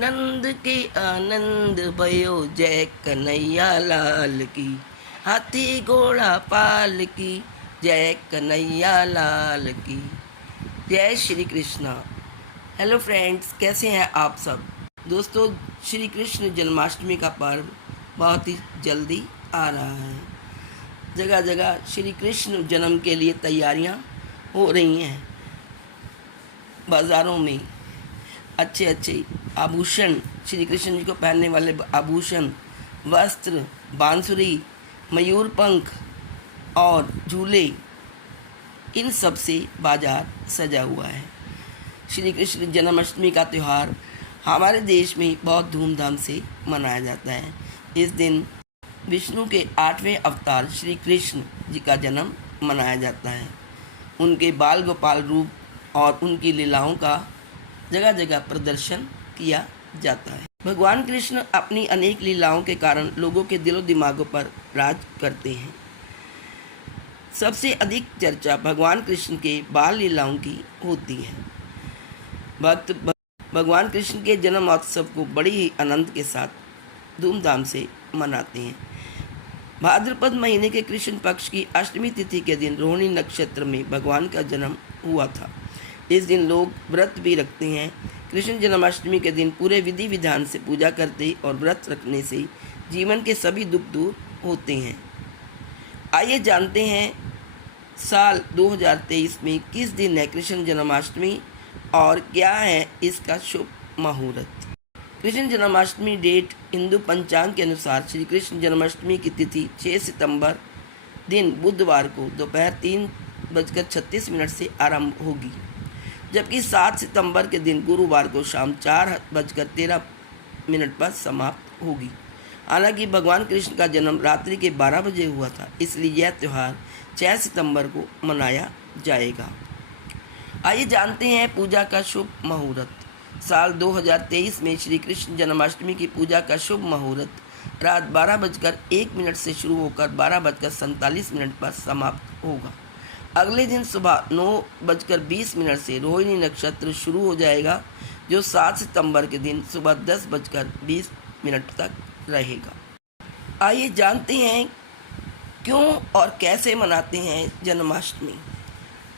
नंद के आनंद भयो जय कन्हैया लाल की। हाथी घोड़ा पाल की जय कन्हैया लाल की। जय श्री कृष्णा। हेलो फ्रेंड्स, कैसे हैं आप सब। दोस्तों, श्री कृष्ण जन्माष्टमी का पर्व बहुत ही जल्दी आ रहा है। जगह जगह श्री कृष्ण जन्म के लिए तैयारियां हो रही हैं। बाज़ारों में अच्छे अच्छे आभूषण, श्री कृष्ण जी को पहनने वाले आभूषण, वस्त्र, बांसुरी, मयूर पंख और झूले, इन सब से बाजार सजा हुआ है। श्री कृष्ण जन्माष्टमी का त्यौहार हमारे देश में बहुत धूमधाम से मनाया जाता है। इस दिन विष्णु के 8वें अवतार श्री कृष्ण जी का जन्म मनाया जाता है। उनके बाल गोपाल रूप और उनकी लीलाओं का जगह जगह प्रदर्शन किया जाता है। भगवान कृष्ण अपनी अनेक लीलाओं के कारण लोगों के दिलो दिमागों पर राज करते हैं। सबसे अधिक चर्चा भगवान कृष्ण के बाल लीलाओं की होती है। भक्त भगवान कृष्ण के जन्मोत्सव को बड़ी ही आनंद के साथ धूमधाम से मनाते हैं। भाद्रपद महीने के कृष्ण पक्ष की अष्टमी तिथि के दिन रोहिणी नक्षत्र में भगवान का जन्म हुआ था। इस दिन लोग व्रत भी रखते हैं। कृष्ण जन्माष्टमी के दिन पूरे विधि विधान से पूजा करते और व्रत रखने से जीवन के सभी दुख दूर होते हैं। आइए जानते हैं साल 2023 में किस दिन है कृष्ण जन्माष्टमी और क्या है इसका शुभ मुहूर्त। कृष्ण जन्माष्टमी डेट हिंदू पंचांग के अनुसार श्री कृष्ण जन्माष्टमी की तिथि 6 सितंबर दिन बुधवार को दोपहर 3:36 से आरंभ होगी, जबकि 7 सितंबर के दिन गुरुवार को शाम 4:13 पर समाप्त होगी। हालांकि भगवान कृष्ण का जन्म रात्रि के 12 बजे हुआ था, इसलिए यह त्यौहार 6 सितंबर को मनाया जाएगा। आइए जानते हैं पूजा का शुभ मुहूर्त। साल 2023 में श्री कृष्ण जन्माष्टमी की पूजा का शुभ मुहूर्त रात 12:01 से शुरू होकर 12:47 पर समाप्त होगा। अगले दिन सुबह 9:20 से रोहिणी नक्षत्र शुरू हो जाएगा, जो 7 सितंबर के दिन सुबह 10:20 तक रहेगा। आइए जानते हैं क्यों और कैसे मनाते हैं जन्माष्टमी।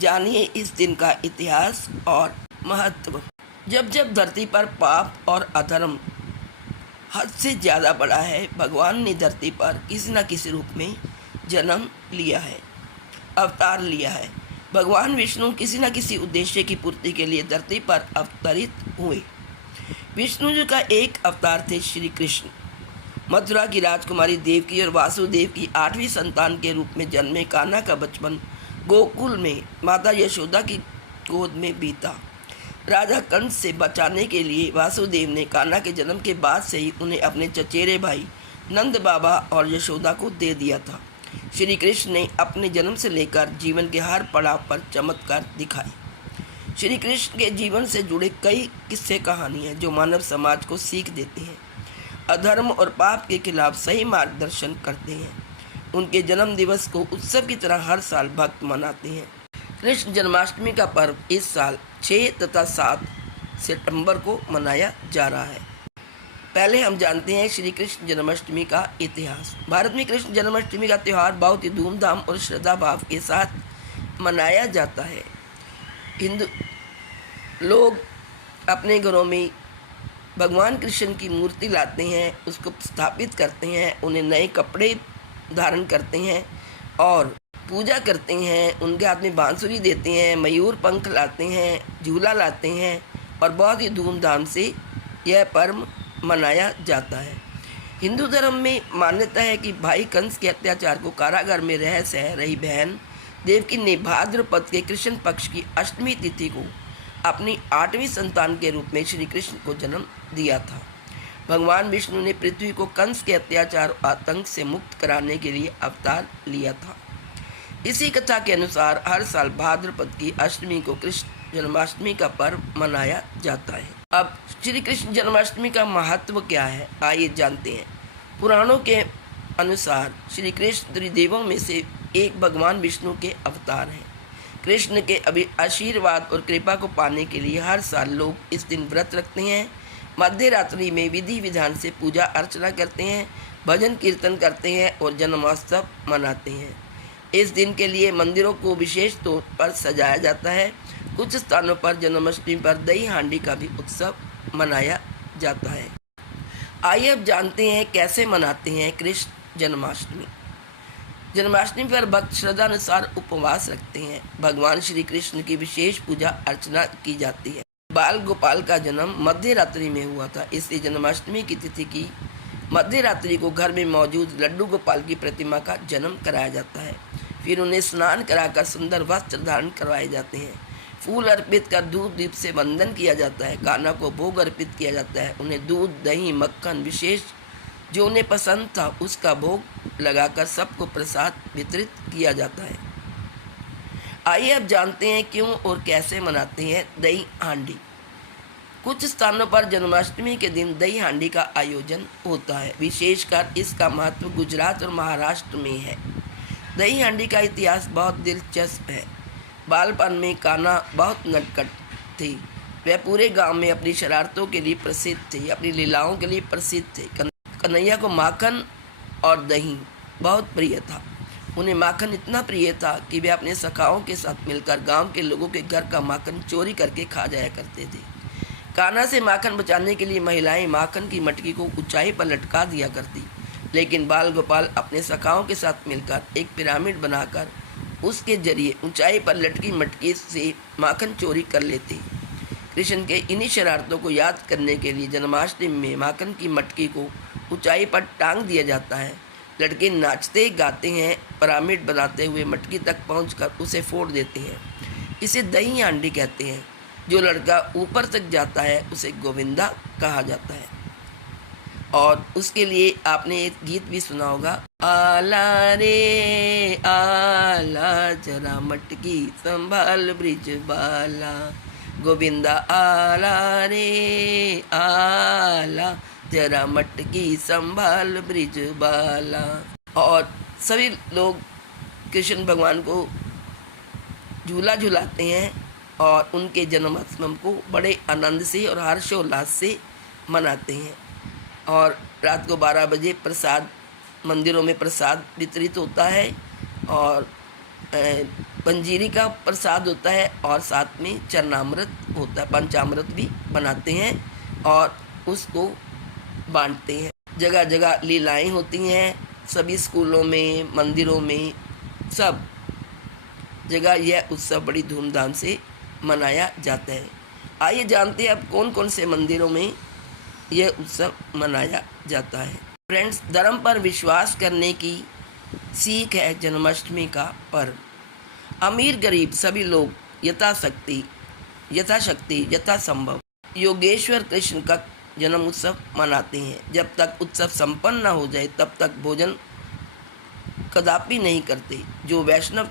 जानिए इस दिन का इतिहास और महत्व। जब जब धरती पर पाप और अधर्म हद से ज़्यादा बढ़ा है, भगवान ने धरती पर किसी न किसी रूप में जन्म लिया है, अवतार लिया है। भगवान विष्णु किसी न किसी उद्देश्य की पूर्ति के लिए धरती पर अवतरित हुए। विष्णु जी का एक अवतार थे श्री कृष्ण। मथुरा की राजकुमारी देवकी और वासुदेव की 8वीं संतान के रूप में जन्मे कान्हा का बचपन गोकुल में माता यशोदा की गोद में बीता। राजा कंस से बचाने के लिए वासुदेव ने कान्हा के जन्म के बाद से ही उन्हें अपने चचेरे भाई नंद बाबा और यशोदा को दे दिया था। श्री कृष्ण ने अपने जन्म से लेकर जीवन के हर पड़ाव पर चमत्कार दिखाए। श्री कृष्ण के जीवन से जुड़े कई किस्से कहानियाँ जो मानव समाज को सीख देते हैं, अधर्म और पाप के खिलाफ सही मार्गदर्शन करते हैं। उनके जन्म दिवस को उत्सव की तरह हर साल भक्त मनाते हैं। कृष्ण जन्माष्टमी का पर्व इस साल 6 तथा 7 सितंबर को मनाया जा रहा है। पहले हम जानते हैं श्री कृष्ण जन्माष्टमी का इतिहास। भारत में कृष्ण जन्माष्टमी का त्यौहार बहुत ही धूमधाम और श्रद्धा भाव के साथ मनाया जाता है। हिंदू लोग अपने घरों में भगवान कृष्ण की मूर्ति लाते हैं, उसको स्थापित करते हैं, उन्हें नए कपड़े धारण करते हैं और पूजा करते हैं। उनके हाथ में बांसुरी देते हैं, मयूर पंख लाते हैं, झूला लाते हैं और बहुत ही धूमधाम से यह पर्व मनाया जाता है। हिंदू धर्म में मान्यता है कि भाई कंस के अत्याचार को कारागार में रह सह रही बहन देवकी ने भाद्रपद के कृष्ण पक्ष की अष्टमी तिथि को अपनी 8वीं संतान के रूप में श्री कृष्ण को जन्म दिया था। भगवान विष्णु ने पृथ्वी को कंस के अत्याचार और आतंक से मुक्त कराने के लिए अवतार लिया था। इसी कथा के अनुसार हर साल भाद्रपद की अष्टमी को कृष्ण जन्माष्टमी का पर्व मनाया जाता है। अब श्री कृष्ण जन्माष्टमी का महत्व क्या है, आइए जानते हैं। पुराणों के अनुसार श्री कृष्ण त्रिदेवों में से एक भगवान विष्णु के अवतार हैं। कृष्ण के आशीर्वाद और कृपा को पाने के लिए हर साल लोग इस दिन व्रत रखते हैं। मध्य रात्रि में विधि विधान से पूजा अर्चना करते हैं, भजन कीर्तन करते हैं और जन्मोत्सव मनाते हैं। इस दिन के लिए मंदिरों को विशेष तौर पर सजाया जाता है। कुछ स्थानों पर जन्माष्टमी पर दही हांडी का भी उत्सव मनाया जाता है। आइए अब जानते हैं कैसे मनाते हैं कृष्ण जन्माष्टमी। जन्माष्टमी पर भक्त श्रद्धानुसार उपवास रखते हैं। भगवान श्री कृष्ण की विशेष पूजा अर्चना की जाती है। बाल गोपाल का जन्म मध्य रात्रि में हुआ था, इसलिए जन्माष्टमी की तिथि की मध्य रात्रि को घर में मौजूद लड्डू गोपाल की प्रतिमा का जन्म कराया जाता है। फिर उन्हें स्नान कराकर सुंदर वस्त्र धारण करवाए जाते हैं। फूल अर्पित कर धूप दीप से वंदन किया जाता है। कान्हा को भोग अर्पित किया जाता है। उन्हें दूध, दही, मक्खन विशेष जो उन्हें पसंद था उसका भोग लगाकर सबको प्रसाद वितरित किया जाता है। आइए अब जानते हैं क्यों और कैसे मनाते हैं दही हांडी। कुछ स्थानों पर जन्माष्टमी के दिन दही हांडी का आयोजन होता है। विशेषकर इसका महत्व गुजरात और महाराष्ट्र में है। दही हांडी का इतिहास बहुत दिलचस्प है। बालपन में कान्हा बहुत नटखट थी। वह पूरे गांव में अपनी शरारतों के लिए प्रसिद्ध थे, अपनी लीलाओं के लिए प्रसिद्ध थे। कन्हैया को माखन और दही बहुत प्रिय था। उन्हें माखन इतना प्रिय था कि वे अपने सखाओं के साथ मिलकर गांव के लोगों के घर का माखन चोरी करके खा जाया करते थे। कान्हा से माखन बचाने के लिए महिलाएं माखन की मटकी को ऊंचाई पर लटका दिया करती, लेकिन बाल गोपाल अपने सखाओं के साथ मिलकर एक पिरामिड बनाकर उसके जरिए ऊंचाई पर लटकी मटकी से माखन चोरी कर लेते। कृष्ण के इन्हीं शरारतों को याद करने के लिए जन्माष्टमी में माखन की मटकी को ऊंचाई पर टांग दिया जाता है। लड़के नाचते गाते हैं, पिरामिड बनाते हुए मटकी तक पहुंचकर उसे फोड़ देते हैं। इसे दही हांडी कहते हैं। जो लड़का ऊपर तक जाता है उसे गोविंदा कहा जाता है। और उसके लिए आपने एक गीत भी सुना होगा, आला रे आला जरा मटकी संभाल ब्रिज बाला, गोविंदा आला रे आला जरा मटकी संभाल ब्रिज बाला। और सभी लोग कृष्ण भगवान को झूला झुलाते हैं और उनके जन्मोत्सव को बड़े आनंद से और हर्षोल्लास से मनाते हैं। और रात को 12 बजे प्रसाद मंदिरों में प्रसाद वितरित होता है और पंजीरी का प्रसाद होता है और साथ में चरणामृत होता है, पंचामृत भी बनाते हैं और उसको बांटते हैं। जगह जगह लीलाएं होती हैं, सभी स्कूलों में, मंदिरों में, सब जगह यह उत्सव बड़ी धूमधाम से मनाया जाता है। आइए जानते हैं अब कौन कौन से मंदिरों में यह उत्सव मनाया जाता है। फ्रेंड्स, धर्म पर विश्वास करने की सीख है जन्माष्टमी का पर्व। अमीर गरीब सभी लोग यथाशक्ति यथासंभव योगेश्वर कृष्ण का जन्म उत्सव मनाते हैं। जब तक उत्सव संपन्न न हो जाए तब तक भोजन कदापि नहीं करते। जो वैष्णव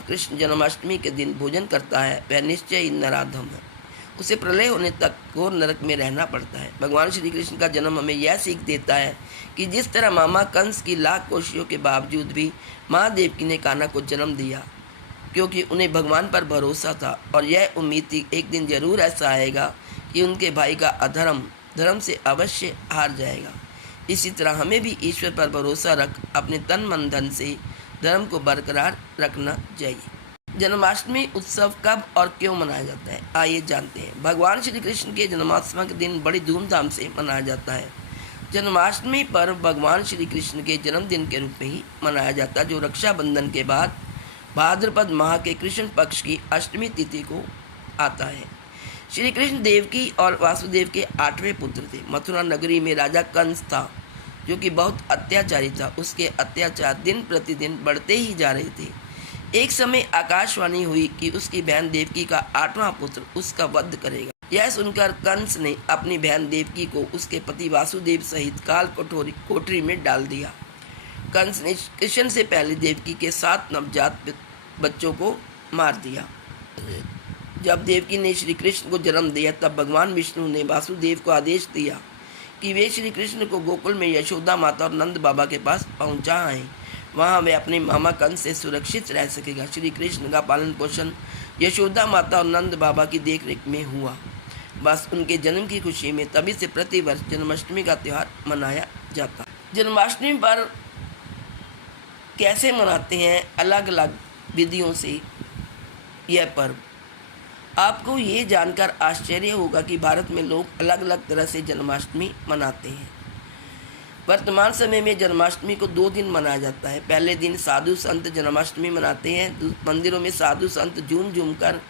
कृष्ण जन्माष्टमी के दिन भोजन करता है वह निश्चय ही नराधम है। उसे प्रलय होने तक घोर नरक में रहना पड़ता है। भगवान श्री कृष्ण का जन्म हमें यह सीख देता है कि जिस तरह मामा कंस की लाख कोशिशों के बावजूद भी माँ देवकी ने कान्हा को जन्म दिया, क्योंकि उन्हें भगवान पर भरोसा था और यह उम्मीद थी एक दिन जरूर ऐसा आएगा कि उनके भाई का अधर्म धर्म से अवश्य हार जाएगा। इसी तरह हमें भी ईश्वर पर भरोसा रख अपने तन मन धन से धर्म को बरकरार रखना चाहिए। जन्माष्टमी उत्सव कब और क्यों मनाया जाता है, आइए जानते हैं। भगवान श्री कृष्ण के जन्मोत्सव के दिन बड़ी धूमधाम से मनाया जाता है। जन्माष्टमी पर्व भगवान श्री कृष्ण के जन्मदिन के रूप में ही मनाया जाता है, जो रक्षाबंधन के बाद भाद्रपद माह के कृष्ण पक्ष की अष्टमी तिथि को आता है। श्री कृष्ण देवकी और वासुदेव के 8वें पुत्र थे। मथुरा नगरी में राजा कंस था, जो कि बहुत अत्याचारी था। उसके अत्याचार दिन प्रतिदिन बढ़ते ही जा रहे थे। एक समय आकाशवाणी हुई कि उसकी बहन देवकी का 8वां पुत्र उसका वध करेगा। यह सुनकर कंस ने अपनी बहन देवकी को उसके पति वासुदेव सहित काल कोठरी में डाल दिया। कंस ने कृष्ण से पहले देवकी के 7 नवजात बच्चों को मार दिया। जब देवकी ने श्री कृष्ण को जन्म दिया तब भगवान विष्णु ने वासुदेव को आदेश दिया कि वे श्री कृष्ण को गोकुल में यशोदा माता और नंद बाबा के पास पहुंचाएं। वहां वे अपने मामा कंस से सुरक्षित रह सकेगा। श्री कृष्ण का पालन पोषण यशोदा माता और नंद बाबा की देखरेख में हुआ। बस उनके जन्म की खुशी में तभी से प्रतिवर्ष जन्माष्टमी का त्यौहार मनाया जाता है। जन्माष्टमी पर कैसे मनाते हैं अलग अलग विधियों से यह पर्व, आपको ये जानकर आश्चर्य होगा कि भारत में लोग अलग अलग तरह से जन्माष्टमी मनाते हैं। वर्तमान समय में जन्माष्टमी को 2 दिन मनाया जाता है। पहले दिन साधु संत जन्माष्टमी मनाते हैं। मंदिरों में साधु संत झूम झूम कर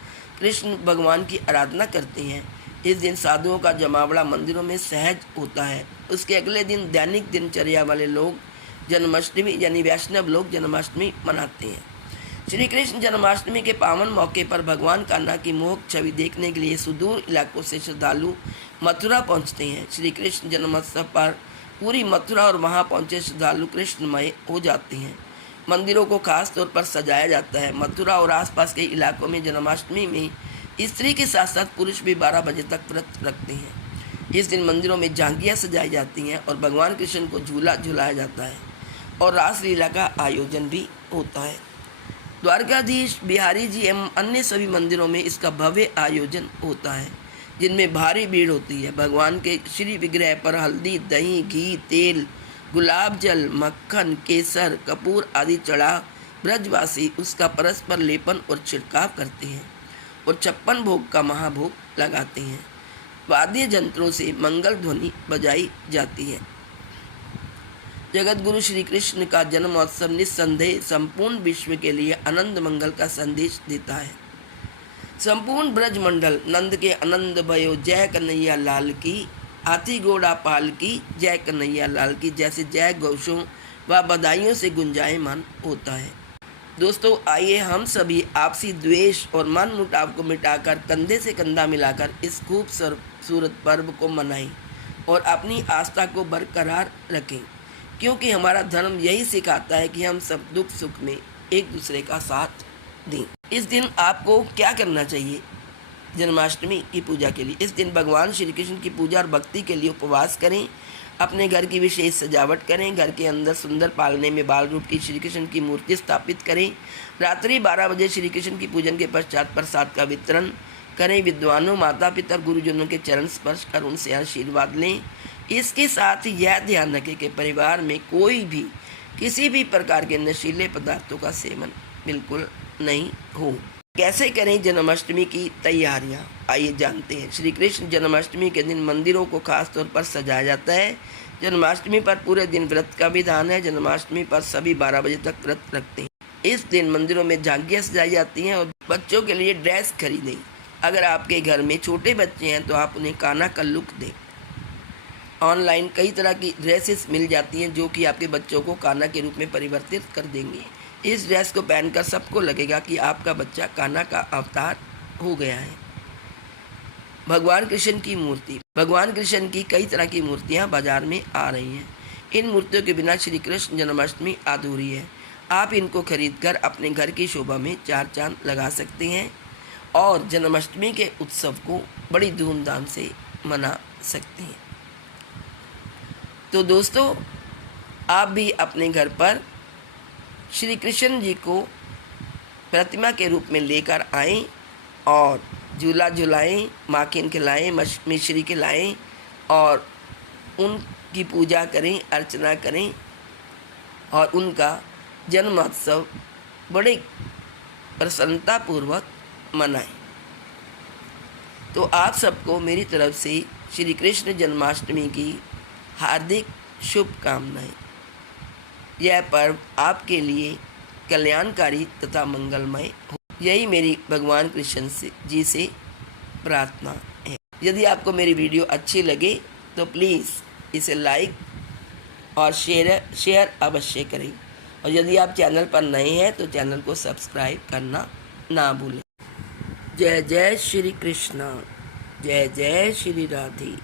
कृष्ण भगवान की आराधना करते हैं। इस दिन साधुओं का जमावड़ा मंदिरों में सहज होता है। उसके अगले दिन दैनिक दिनचर्या वाले लोग जन्माष्टमी यानी वैष्णव लोग जन्माष्टमी मनाते हैं। श्री कृष्ण जन्माष्टमी के पावन मौके पर भगवान कान्हा की मोहक छवि देखने के लिए सुदूर इलाकों से श्रद्धालु मथुरा पहुंचते हैं। श्री कृष्ण जन्मोत्सव पर पूरी मथुरा और वहां पहुंचे श्रद्धालु कृष्णमय हो जाते हैं। मंदिरों को खास तौर पर सजाया जाता है। मथुरा और आसपास के इलाकों में जन्माष्टमी में स्त्री के साथ साथ पुरुष भी 12 बजे तक व्रत रखते हैं। इस दिन मंदिरों में झांकियाँ सजाई जाती हैं और भगवान कृष्ण को झूला झुलाया जाता है और रासलीला का आयोजन भी होता है। द्वारकाधीश, बिहारी जी एवं अन्य सभी मंदिरों में इसका भव्य आयोजन होता है, जिनमें भारी भीड़ होती है। भगवान के श्री विग्रह पर हल्दी, दही, घी, तेल, गुलाब जल, मक्खन, केसर, कपूर आदि चढ़ा ब्रजवासी उसका परस्पर लेपन और छिड़काव करते हैं और 56 भोग का महाभोग लगाते हैं। वाद्य यंत्रों से मंगल ध्वनि बजाई जाती है। जगत गुरु श्री कृष्ण का जन्मोत्सव निस्संदेह संपूर्ण विश्व के लिए आनंद मंगल का संदेश देता है। संपूर्ण ब्रज मंडल नंद के आनंद भयो जय कन्हैया लाल की, हाथी घोड़ा पाल की जय कन्हैया लाल की जैसे जय घोषों व बधाइयों से गुंजायमान होता है। दोस्तों, आइए हम सभी आपसी द्वेष और मन मुटाव को मिटाकर कंधे से कंधा मिलाकर इस खूबसूरत पर्व को मनाएं और अपनी आस्था को बरकरार रखें, क्योंकि हमारा धर्म यही सिखाता है कि हम सब दुख सुख में एक दूसरे का साथ दें। इस दिन आपको क्या करना चाहिए जन्माष्टमी की पूजा के लिए? इस दिन भगवान श्री कृष्ण की पूजा और भक्ति के लिए उपवास करें। अपने घर की विशेष सजावट करें। घर के अंदर सुंदर पालने में बाल रूप की श्री कृष्ण की मूर्ति स्थापित करें। रात्रि 12 बजे श्री कृष्ण की पूजन के पश्चात प्रसाद का वितरण करें। विद्वानों, माता पिता, गुरुजनों के चरण स्पर्श कर उनसे आशीर्वाद लें। इसके साथ ही यह ध्यान रखें कि परिवार में कोई भी किसी भी प्रकार के नशीले पदार्थों का सेवन बिल्कुल नहीं हो। कैसे करें जन्माष्टमी की तैयारियां? आइए जानते हैं। श्री कृष्ण जन्माष्टमी के दिन मंदिरों को खास तौर पर सजाया जाता है। जन्माष्टमी पर पूरे दिन व्रत का विधान है। जन्माष्टमी पर सभी 12 बजे तक व्रत रखते हैं। इस दिन मंदिरों में झांकियाँ सजाई जाती हैं और बच्चों के लिए ड्रेस खरीदें। अगर आपके घर में छोटे बच्चे हैं तो आप उन्हें कान्हा का लुक दें। ऑनलाइन कई तरह की ड्रेसेस मिल जाती हैं जो कि आपके बच्चों को कान्हा के रूप में परिवर्तित कर देंगे। इस ड्रेस को पहनकर सबको लगेगा कि आपका बच्चा कान्हा का अवतार हो गया है। भगवान कृष्ण की मूर्ति। भगवान कृष्ण की कई तरह की मूर्तियां बाजार में आ रही हैं। इन मूर्तियों के बिना श्री कृष्ण जन्माष्टमी अधूरी है। आप इनको खरीदकर अपने घर की शोभा में 4 चांद लगा सकते हैं और जन्माष्टमी के उत्सव को बड़ी धूमधाम से मना सकते हैं। तो दोस्तों, आप भी अपने घर पर श्री कृष्ण जी को प्रतिमा के रूप में लेकर आएं और झूला झुलाएं, माखन खिलाएं, मिश्री खिलाएं और उनकी पूजा करें, अर्चना करें और उनका जन्मोत्सव बड़े प्रसन्नतापूर्वक मनाएं। तो आप सबको मेरी तरफ से श्री कृष्ण जन्माष्टमी की हार्दिक शुभकामनाएं। यह पर्व आपके लिए कल्याणकारी तथा मंगलमय हो, यही मेरी भगवान कृष्ण जी से प्रार्थना है। यदि आपको मेरी वीडियो अच्छी लगे तो प्लीज़ इसे लाइक और शेयर अवश्य करें और यदि आप चैनल पर नए हैं तो चैनल को सब्सक्राइब करना ना भूलें। जय जय श्री कृष्ण, जय जय श्री राधे।